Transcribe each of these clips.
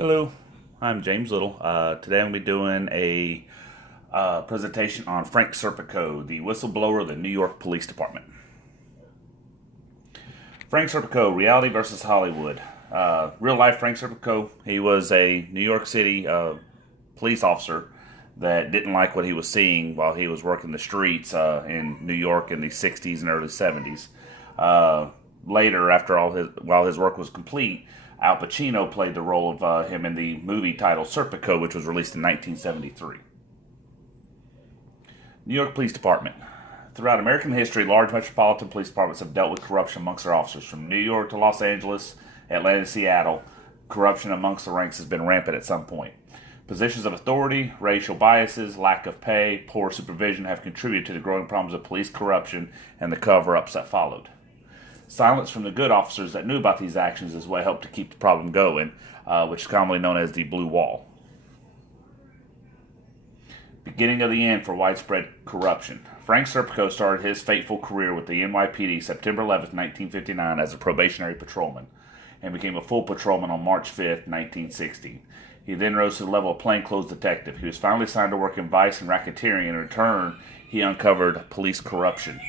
Hello, I'm James Little. Today I'm going to be doing a presentation on Frank Serpico, the whistleblower of the New York Police Department. Frank Serpico, reality versus Hollywood. Real life Frank Serpico, he was a New York City police officer that didn't like what he was seeing while he was working the streets in New York in the 60s and early 70s. Later, while his work was complete, Al Pacino played the role of him in the movie titled Serpico, which was released in 1973. New York Police Department. Throughout American history, large metropolitan police departments have dealt with corruption amongst their officers. From New York to Los Angeles, Atlanta to Seattle, corruption amongst the ranks has been rampant at some point. Positions of authority, racial biases, lack of pay, poor supervision have contributed to the growing problems of police corruption and the cover-ups that followed. Silence from the good officers that knew about these actions is what helped to keep the problem going, which is commonly known as the Blue Wall. Beginning of the end for widespread corruption. Frank Serpico started his fateful career with the NYPD September 11, 1959 as a probationary patrolman and became a full patrolman on March 5, 1960. He then rose to the level of plainclothes detective. He was finally assigned to work in vice and racketeering. In return, he uncovered police corruption.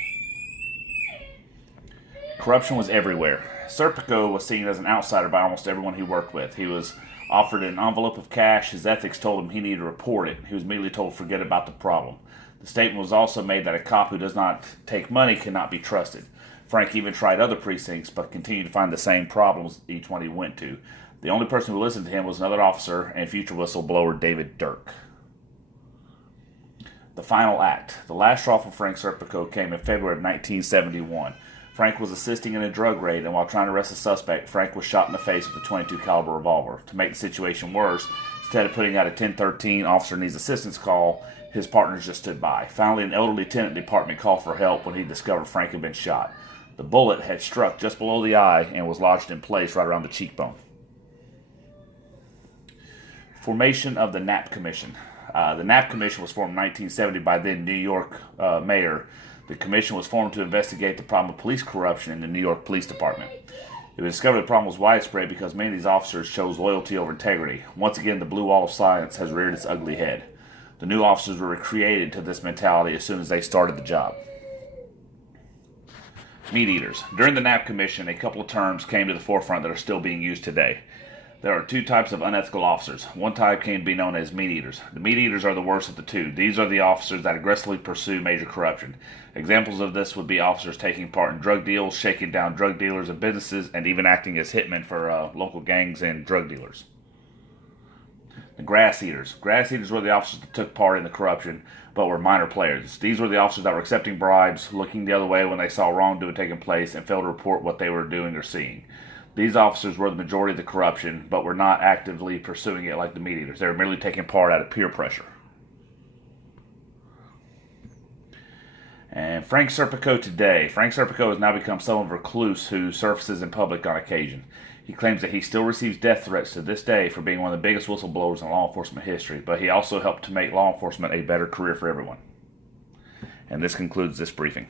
Corruption was everywhere. Serpico was seen as an outsider by almost everyone he worked with. He was offered an envelope of cash. His ethics told him he needed to report it. He was immediately told to forget about the problem. The statement was also made that a cop who does not take money cannot be trusted. Frank even tried other precincts, but continued to find the same problems each one he went to. The only person who listened to him was another officer and future whistleblower David Dirk. The final act. The last straw for Frank Serpico came in February of 1971. Frank was assisting in a drug raid, and while trying to arrest a suspect, Frank was shot in the face with a .22 caliber revolver. To make the situation worse, instead of putting out a 1013 officer needs assistance call, his partners just stood by. Finally, an elderly tenant department called for help when he discovered Frank had been shot. The bullet had struck just below the eye and was lodged in place right around the cheekbone. Formation of the Knapp Commission. The Knapp Commission was formed in 1970 by then New York Mayor. The commission was formed to investigate the problem of police corruption in the New York Police Department. It was discovered the problem was widespread because many of these officers chose loyalty over integrity. Once again, the blue wall of science has reared its ugly head. The new officers were recreated to this mentality as soon as they started the job. Meat eaters. During the Knapp Commission, a couple of terms came to the forefront that are still being used today. There are two types of unethical officers. One type came to be known as meat eaters. The meat eaters are the worst of the two. These are the officers that aggressively pursue major corruption. Examples of this would be officers taking part in drug deals, shaking down drug dealers and businesses, and even acting as hitmen for local gangs and drug dealers. The grass eaters. Grass eaters were the officers that took part in the corruption, but were minor players. These were the officers that were accepting bribes, looking the other way when they saw wrongdoing taking place, and failed to report what they were doing or seeing. These officers were the majority of the corruption, but were not actively pursuing it like the meat eaters. They were merely taking part out of peer pressure. And Frank Serpico today. Frank Serpico has now become someone recluse who surfaces in public on occasion. He claims that he still receives death threats to this day for being one of the biggest whistleblowers in law enforcement history, but he also helped to make law enforcement a better career for everyone. And this concludes this briefing.